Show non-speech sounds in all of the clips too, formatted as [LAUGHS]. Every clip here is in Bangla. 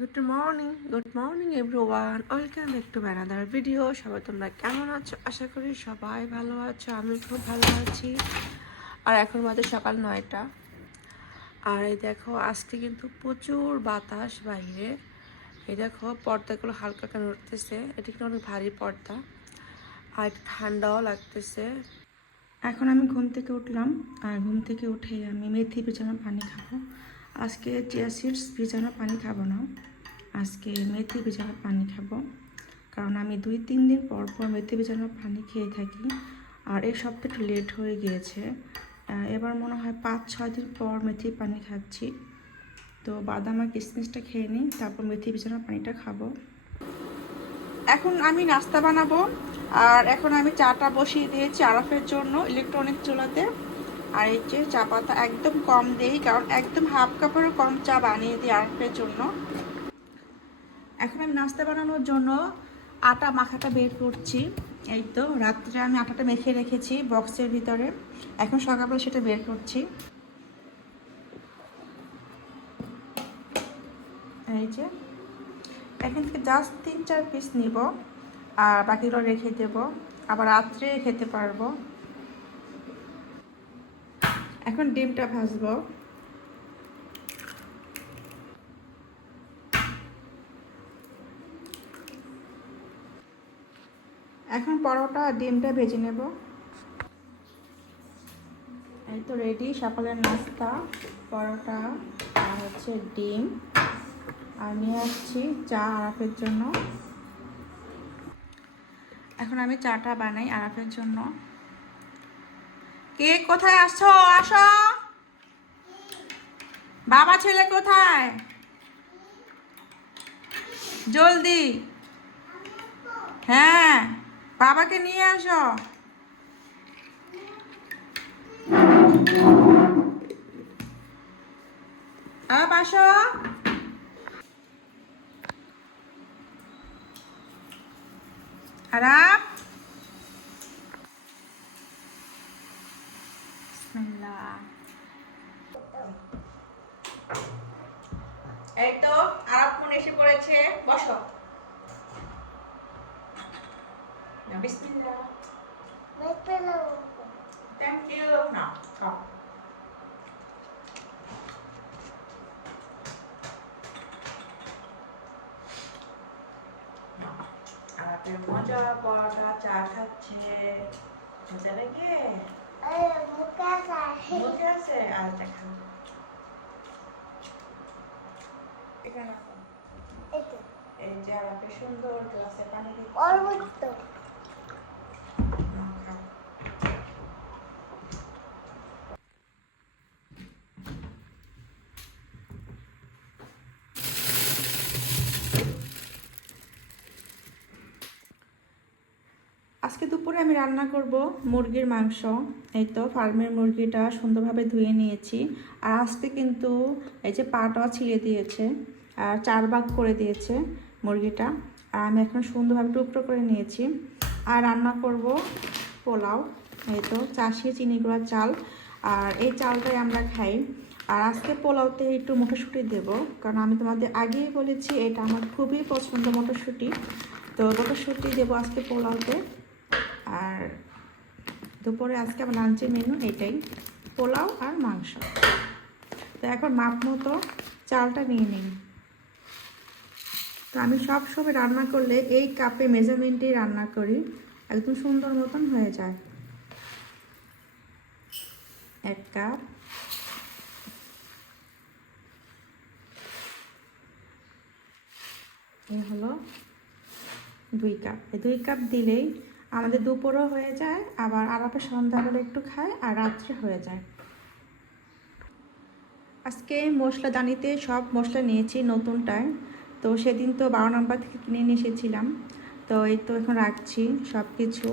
Good morning good morning everyone welcome back to ম্যানাদার video সবাই তোমরা কেমন আছো? আশা করি সবাই ভালো আছো আমি খুব ভালো আছি। আর এখন বাজে সকাল নয়টা। আর এই দেখো, আজকে কিন্তু প্রচুর বাতাস বাইরে। এই দেখো, পর্দাগুলো হালকা কেন উঠতেছে? এটা কিন্তু অনেক ভারী পর্দা। আর ঠান্ডাও লাগতেছে। এখন আমি ঘুম থেকে উঠলাম। আর ঘুম থেকে উঠে আমি মেথি ভেজানো পানি খাব। আজকে চিয়া সিডস ভেজানো পানি খাব না। আজকে মেথি ভেজানো পানি খাব। কারণ আমি দুই তিন দিন পর পর মেথি ভেজানো পানি খেয়ে থাকি। আর এই সপ্তাহ একটু লেট হয়ে গিয়েছে। এবার মনে হয় পাঁচ, ছয় দিন পর মেথি পানি খাচ্ছি। তো বাদাম আর কিশমিশটা খেয়ে নিই, তারপর মেথি ভেজানো পানিটা খাব। এখন আমি নাস্তা বানাবো। আর এখন আমি চাটা বসিয়ে দিয়েছি আরাফের জন্য ইলেকট্রনিক চুলাতে। আর এই যে চা পাতা একদম কম দেই, কারণ একদম হাফ কাপেরও কম চা বানিয়ে দিই আরেকটার জন্য। এখন আমি নাস্তা বানানোর জন্য আটা মাখাটা বের করছি। এই তো, রাত্রে আমি আটাটা মেখে রেখেছি বক্সের ভিতরে। এখন সকালবেলা সেটা বের করছি। এই যে, এখান থেকে জাস্ট তিন চার পিস নিব, আর বাকিগুলো রেখে দেব। আবার রাত্রে খেতে পারব। এখন ডিমটা ভাজবো। এখন পরোটা ডিমটা ভেজে নেব। এই তো রেডি সকালের নাস্তা, পরোটা আর হচ্ছে ডিম। আর নিয়ে আসছি চা আরাফের জন্য। এখন আমি চাটা বানাই আরাফের জন্য। কে কোথায় আসছো? আসো। বাবা ছেলে কোথায়? জলদি। হ্যাঁ বাবাকে নিয়ে আসো। আপ আসো। আরাম। বিসমিল্লাহ এই তো আরাম ফোন এসে পড়েছে বসো না, বিসমিল্লাহ থ্যাংক ইউ না খাও আরাফের মজা পরোটা চা খাচ্ছে মজা লাগে আছে আচ্ছা খাও এখানে এই যে আরাফের সুন্দর গ্লাসে পানি দিচ্ছে নাও, খাও। আজকে দুপুরে আমি রান্না করব মুরগির মাংস। এই তো ফার্মের মুরগিটা সুন্দরভাবে ধুয়ে নিয়েছি। আর আজকে কিন্তু এই যে পাটাও ছিঁড়ে দিয়েছে আর চার ভাগ করে দিয়েছে মুরগিটা। আর আমি এখন সুন্দরভাবে টুকরো করে নিয়েছি। আর রান্না করব পোলাও। এই তো চাষি চিনি গুঁড়া চাল। আর এই চালটাই আমরা খাই। আর আজকে পোলাওতে একটু মটরশুঁটি দেব। কারণ আমি তোমাদের আগেই বলেছি, এটা আমার খুবই পছন্দ মটরশুঁটি। তো মটরশুঁটি দেবো আজকে পোলাওতে। আর দুপুরে আজকে আমার লাঞ্চের মেনু এটাই, পোলাও আর মাংস। তো এখন মাপ মতো চালটা নিয়ে নিই। তো আমি সব সময় রান্না করলে এই কাপে মেজারমেন্টেই রান্না করি, একদম সুন্দর মতন হয়ে যায়। এক কাপ। এ হলো দুই কাপ। এই দুই কাপ দিলেই আমাদের দুপুরও হয়ে যায়, আবার আরাপে সন্ধ্যাবেলা একটু খায় আর রাত্রে হয়ে যায়। আজকে মশলা দানিতে সব মশলা নিয়েছি নতুনটায়। তো সেদিন তো বারো নাম্বার থেকে কিনে নিয়ে এসেছিলাম। তো এই তো এখন রাখছি সব কিছু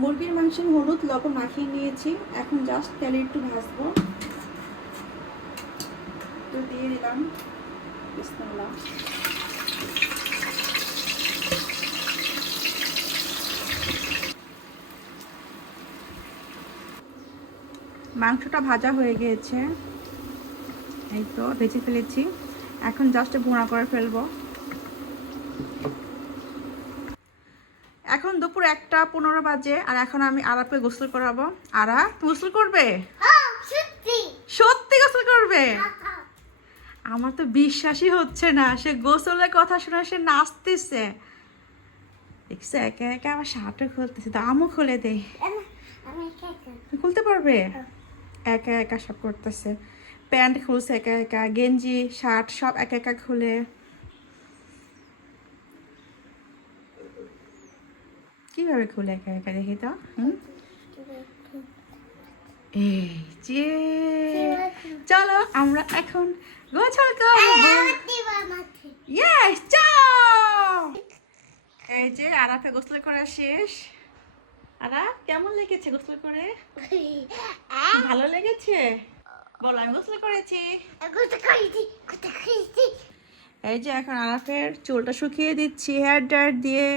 মুরগির মাংসের হলুদ, লবণ মাখিয়ে নিয়েছি। এখন জাস্ট তেলে একটু ভাজবো। তো দিয়ে দিলাম। বিসমিল্লাহ। মাংসটা ভাজা হয়ে গিয়েছে। এই তো ভেজে ফেলেছি। এখন জাস্ট ভুনা করে ফেলব। এখন দুপুর একটা পনেরো বাজে আর এখন আমি আরাপে গোসল করাবো। আরা গোসল করবে? সত্যি। গোসল করবে? আমার তো বিশ্বাসই হচ্ছে না। সে গোসলের কথা শুনে সে নাচতেছে। দেখছে একা একা আমার শার্টও খুলতেছে। তো আমও খুলে দে। খুলতে পারবে? একা একা সব করতেছে। প্যান্ট খুলছে একা একা গেঞ্জি শার্ট সব একা একা খুলে। কীভাবে খুলে একা একা দেখি তো? হুম? এই যে চলো আমরা এখন গোছল করব। ইয়েস চলো। এই যে আরাফে গোসল করা শেষ। আরা কেমন লেগেছে গোসল করে? [LAUGHS] ভালো লেগেছে? বলো আমি গোসল করেছি। এই যে এখন আরাফের চুলটা শুকিয়ে দিচ্ছি হেয়ার ড্রায়ার দিয়ে।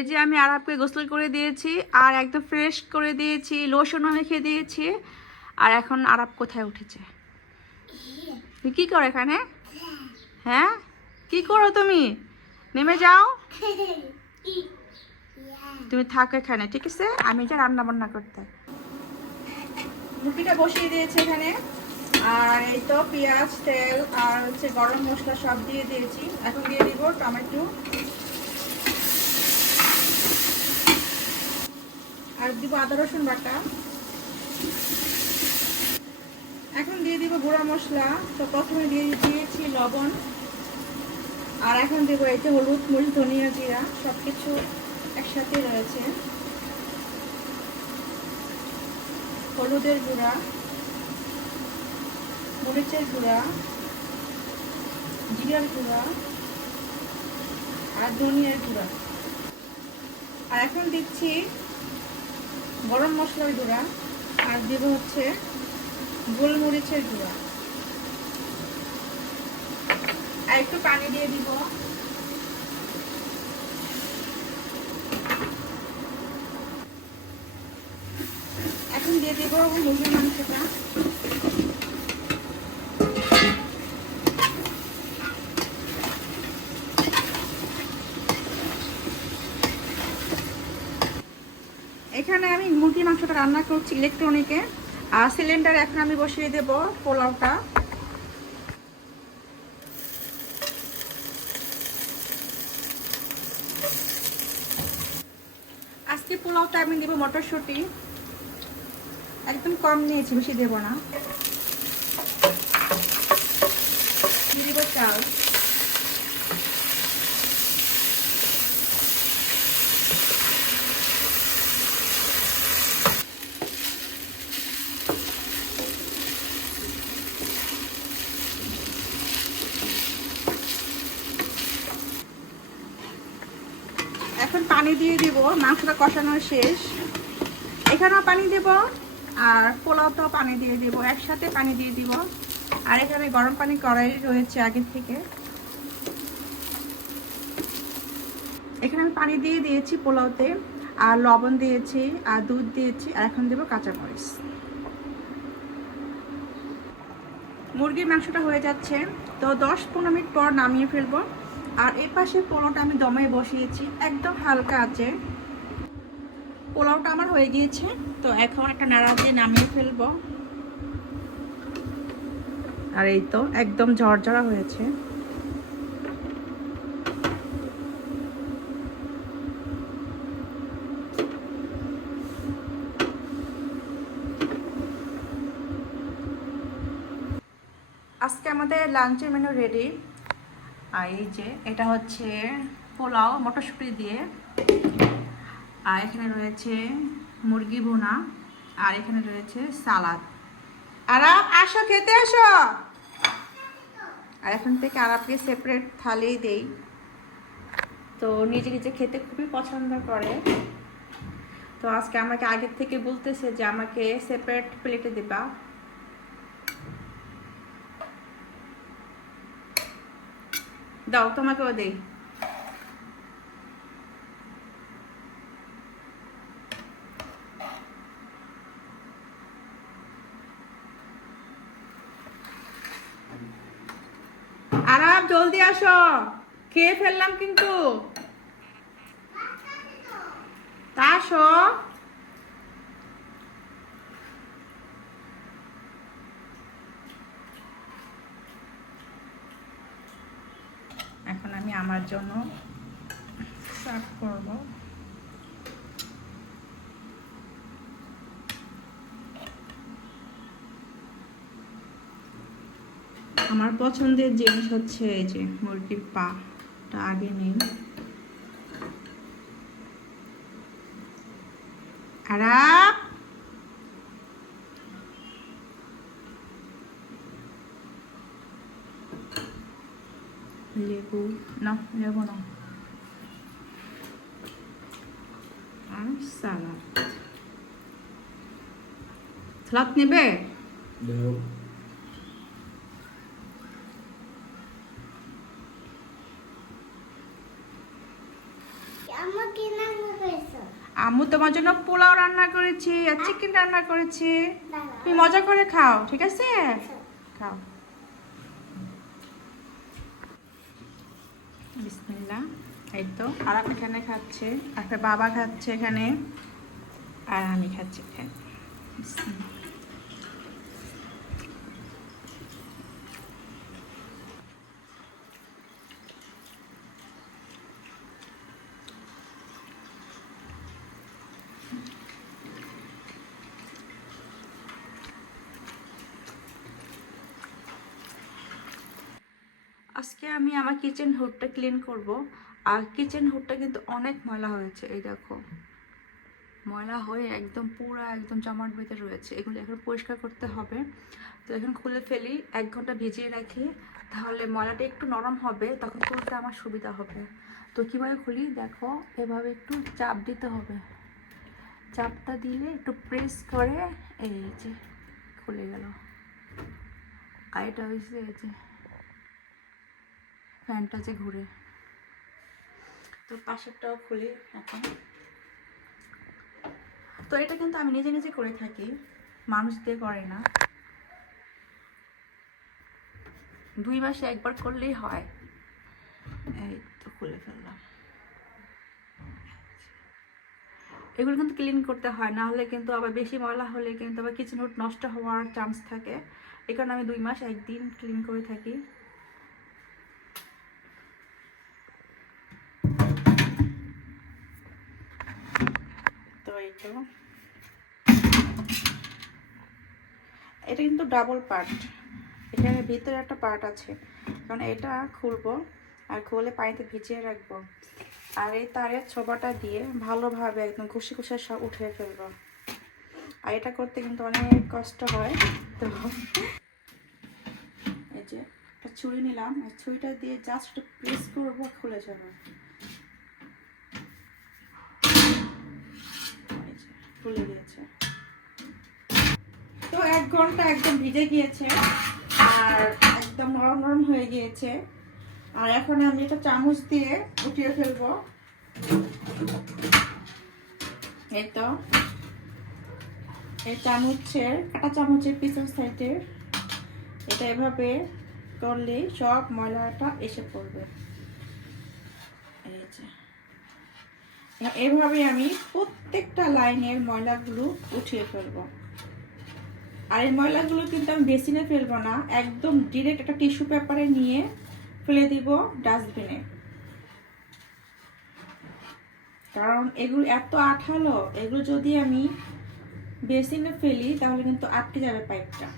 এই যে আমি আরাফকে গোসল করে দিয়েছি আর একদম ফ্রেশ করে দিয়েছি লোশনও মেখে দিয়েছি আর এখন আরাপ কোথায় উঠেছে? তুমি কি করো এখানে? হ্যাঁ? কি করো তুমি? নেমে যাও। তুমি থাকো এখানে ঠিক আছে? আমি যা রান্না বান্না করতে। মুরগিটা বসিয়ে দিয়েছি এখানে। আর এই তো পেঁয়াজ তেল আর হচ্ছে গরম মশলা সব দিয়ে দিয়েছি। এখন দিয়ে দিব টমেটো। আর দিব আদা রসুন বাটা। এখন দিয়ে দিব গুঁড়া মশলা। তো প্রথমে দিয়ে দিয়েছি লবণ। আর এখন দেবো এই যে হলুদ, মরিচ, ধনিয়া জিরা সব কিছু একসাথে রয়েছে। হলুদের গুঁড়া, মরিচের গুঁড়া, জিরার গুঁড়া, আর ধনিয়ার গুঁড়া। আর এখন দিচ্ছি গরম মশলার গুঁড়া আর দিব হচ্ছে গোলমরিচের গুঁড়া। আর একটু পানি দিয়ে দিব। এখন দিয়ে দিব মুরগির মাংসটা এখানে আমি মুরগির মাংসটা রান্না করছি ইলেকট্রনিকে। আর সিলিন্ডার এখন আমি বসিয়ে দেব পোলাওটা। আজকে পোলাওটা আমি দেবো মটরশুঁটি। একদম কম নিয়েছি, বেশি দেবো না। দেবো চাল এখন পানি দিয়ে দিব, মাংসটা কষানো শেষ। এখানেও পানি দেব, আর পোলাওতেও পানি দিয়ে দিব, একসাথে পানি দিয়ে দিব। আর এখানে গরম পানি কড়াই রয়েছে আগের থেকে। এখানে আমি পানি দিয়ে দিয়েছি পোলাওতে, আর লবণ দিয়েছি, আর দুধ দিয়েছি, আর এখন দেবো কাঁচামরিচ। মুরগির মাংসটা হয়ে যাচ্ছে। তো দশ পনেরো মিনিট পর নামিয়ে ফেলব। আর এর পাশে পোলাওটা আমি দমে বসিয়েছি, একদম হালকা আছে। পোলাওটা আমার হয়ে গিয়েছে, তো এখন একটা নাড়া দিয়ে নামিয়ে ফেলব। আর এই তো একদম ঝরঝরা হয়েছে। আজকে আমাদের লাঞ্চের মেনু রেডি আর এই যে, এটা হচ্ছে পোলাও, মটরশুঁটি দিয়ে। আর এখানে রয়েছে মুরগি ভুনা, আর এখানে রয়েছে সালাদ। আরাম আসো, খেতে আসো। আর এখন থেকে আরামকে সেপারেট থালি দেই। তো নিজে নিজে খেতে খুবই পছন্দ করে। তো আজকে আমাকে আগের থেকে বলতেছে যে আমাকে সেপারেট প্লেটে দিবা। দাও তোমাকেও দেই। আরাম জলদি আসো। খেয়ে ফেললাম কিন্তু। তা আসো এখন আমি আমার জন্য সার্ভ করব। আমার পছন্দের জিনিস হচ্ছে এই যে মুরগির পাটা আগে নেই। আরাপ লেবু না লেবু না। আর সালাদ। সালাদ নেবে? আম্মু তোমার জন্য পোলাও রান্না করেছি আর চিকেন রান্না করেছি। তুমি মজা করে খাও ঠিক আছে? খাও বিসমিল্লাহ এই তো আর এখানে খাচ্ছে, একটা বাবা খাচ্ছে এখানে, আর আমি খাচ্ছি এখানে। আজকে আমি আমার কিচেন হুডটা ক্লিন করব। আর কিচেন হুডটা কিন্তু অনেক ময়লা হয়েছে, এই দেখো। ময়লা হয়ে একদম পুরো একদম জমাট বেঁধে রয়েছে। এগুলো এখন পরিষ্কার করতে হবে। তো এখন খুলে ফেলি, এক ঘণ্টা ভিজিয়ে রাখি। তাহলে ময়লাটা একটু নরম হবে, তখন তুলতে আমার সুবিধা হবে। তো কীভাবে খুলি? দেখো, এভাবে একটু চাপ দিতে হবে। চাপটা দিলে একটু প্রেস করে, এই যে খুলে গেল। আর এটা হয়েছে যে ফ্যানটা যে ঘুরে। তো পাশেরটাও খুলি এখন। তো এটা কিন্তু আমি নিজে নিজে করে থাকি, মানুষ দিয়ে করে না। দুই মাসে একবার করলেই হয়। এই তো খুলে ফেললাম। এগুলো কিন্তু ক্লিন করতে হয়, না হলে কিন্তু আবার বেশি ময়লা হলে কিন্তু আবার কিচেন রুট নষ্ট হওয়ার চান্স থাকে। এই কারণে আমি দুই মাস একদিন ক্লিন করে থাকি। এটা কিন্তু ডাবল পার্ট এখানে ভিতরে একটা পার্ট আছে। কারণ এটা খুলবো আর খুলে পানিতে ভিজিয়ে রাখব। আর এই তারের ছোবাটা দিয়ে ভালোভাবে একদম ঘুষি ঘুষে সব উঠিয়ে ফেলব। আর এটা করতে কিন্তু অনেক কষ্ট হয়। তো এই যে একটা ছুরি নিলাম। ছুরিটা দিয়ে জাস্ট প্রেস করব, খুলে যাবে এই যে, খুলে গিয়েছে তো এক ঘণ্টা একদম ভিজে গিয়েছে আর একদম নরম নরম হয়ে গিয়েছে। আর এখন আমি এটা চামচ দিয়ে উঠিয়ে ফেলব। এই তো। এই চামচের, কাটা চামচের পিছন সাইডে এটা এভাবে করলে সব ময়লাটা এসে পড়বে এই যে না, এভাবে আমি প্রত্যেকটা লাইনের ময়লাগুলো উঠিয়ে ফেলব। আর এই ময়লাগুলো কিন্তু আমি বেসিনে ফেলব না, একদম ডিরেক্ট একটা টিস্যু পেপারে নিয়ে ফেলে দিব ডাস্টবিনে। কারণ এগুলো এত আঠালো, এগুলো যদি আমি বেসিনে ফেলি তাহলে কিন্তু আটকে যাবে পাইপটা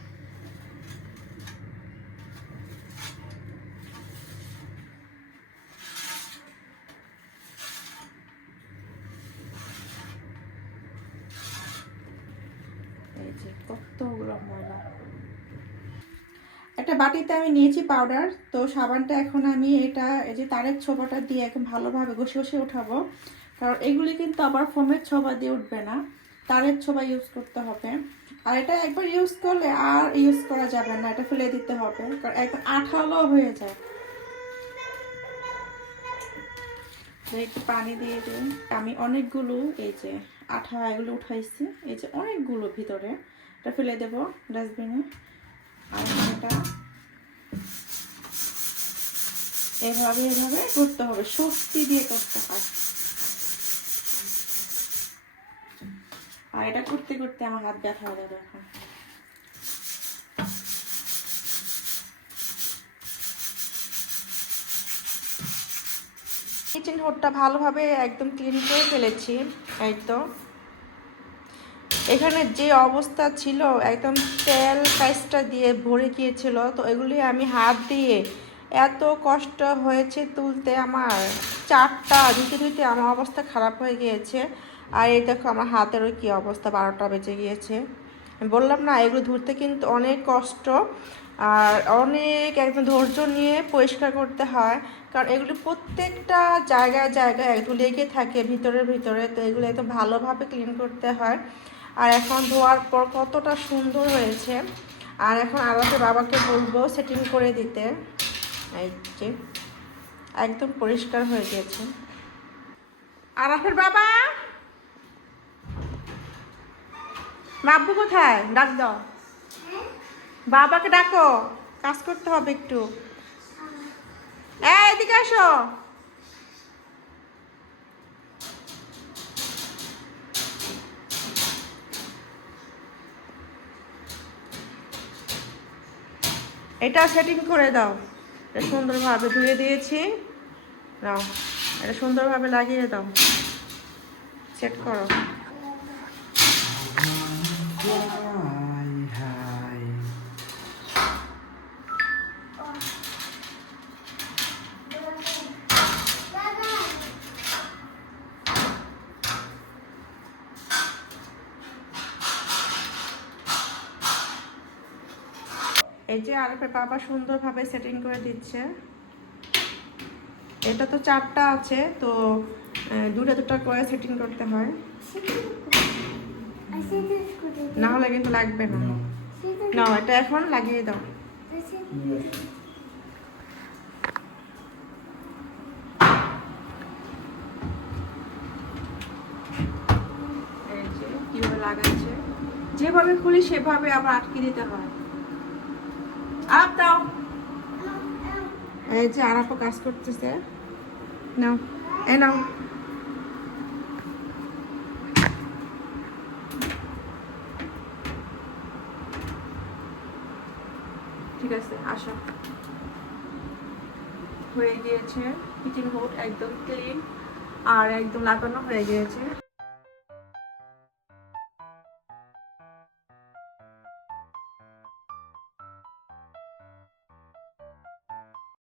এই যে কতগুলো ময়লা একটা বাটিতে আমি নিয়েছি পাউডার তো সাবানটা এখন আমি এটা, এই যে তারের ছোবাটা দিয়ে এখন ভালোভাবে ঘষে ঘষে উঠাবো। কারণ এগুলি কিন্তু আবার ফোমের ছোবা দিয়ে উঠবে না। তারের ছোবা ইউজ করতে হবে। আর এটা একবার ইউজ করলে আর ইউজ করা যাবে না, এটা ফেলে দিতে হবে। কারণ একদম আঠালো হয়ে যায়। একটু পানি দিয়ে দিই। আমি অনেকগুলো, এই যে আঠা এগুলো উঠাইছি। এই যে অনেকগুলো ভিতরে। এটা ফেলে দেবো ডাস্টবিনে। আর এটা এভাবে এভাবে করতে হবে, শক্তি দিয়ে করতে হয়। আর এটা করতে করতে আমার হাত ব্যথা হয়ে যাবে এখন। কিচেন হোডটা ভালোভাবে একদম ক্লিন করে ফেলেছি এই তো এখানে যে অবস্থা ছিল, একদম তেল কাইসটা দিয়ে ভরে গিয়েছিল, তো এগুলি আমি হাত দিয়ে এত কষ্ট হয়েছে তুলতে আমার। চারটা ধুতে ধুতে আমার অবস্থা খারাপ হয়ে গিয়েছে। আর এই দেখো আমার হাতেরও কি অবস্থা, বারোটা বেজে গিয়েছে। বললাম, না, এগুলো ধরতে কিন্তু অনেক কষ্ট। আর অনেক একদম ধৈর্য নিয়ে পরিষ্কার করতে হয়। কারণ এগুলি প্রত্যেকটা জায়গায় জায়গায় একটু লেগে থাকে ভিতরে ভিতরে। তো এগুলো একদম ভালোভাবে ক্লিন করতে হয়। আর এখন ধোয়ার পর কতটা সুন্দর হয়েছে। আর এখন আলাদা বাবাকে বলব সেটিং করে দিতে। এই যে একদম পরিষ্কার হয়ে গিয়েছে আরাফের বাবা? বাবু কোথায়? ডাক দাও। বাবাকে ডাকো। কাজ করতে হবে একটু। এদিকে আসো। এটা সেটিং করে দাও। এটা সুন্দরভাবে ধুয়ে দিয়েছি। দাও এটা সুন্দরভাবে লাগিয়ে দাও। সেট করো। এই যে আরফের বাবা সুন্দরভাবে সেটিং করে দিচ্ছে। এটা তো চারটা আছে, তো দুটা দুটা করে সেটিং করতে হয়। না হলে কিন্তু লাগবে না। না এটা এখন লাগিয়ে দাও। যেভাবে খুলি, সেভাবে আবার আটকে দিতে হয়। আপ দাও। এই যে আরাপও কাজ করতেছে। নাও এ নাও। ঠিক আছে আসো। হয়ে গিয়েছে। কিচেন বোর্ড একদম ক্লিন আর একদম লাগানো হয়ে গিয়েছে।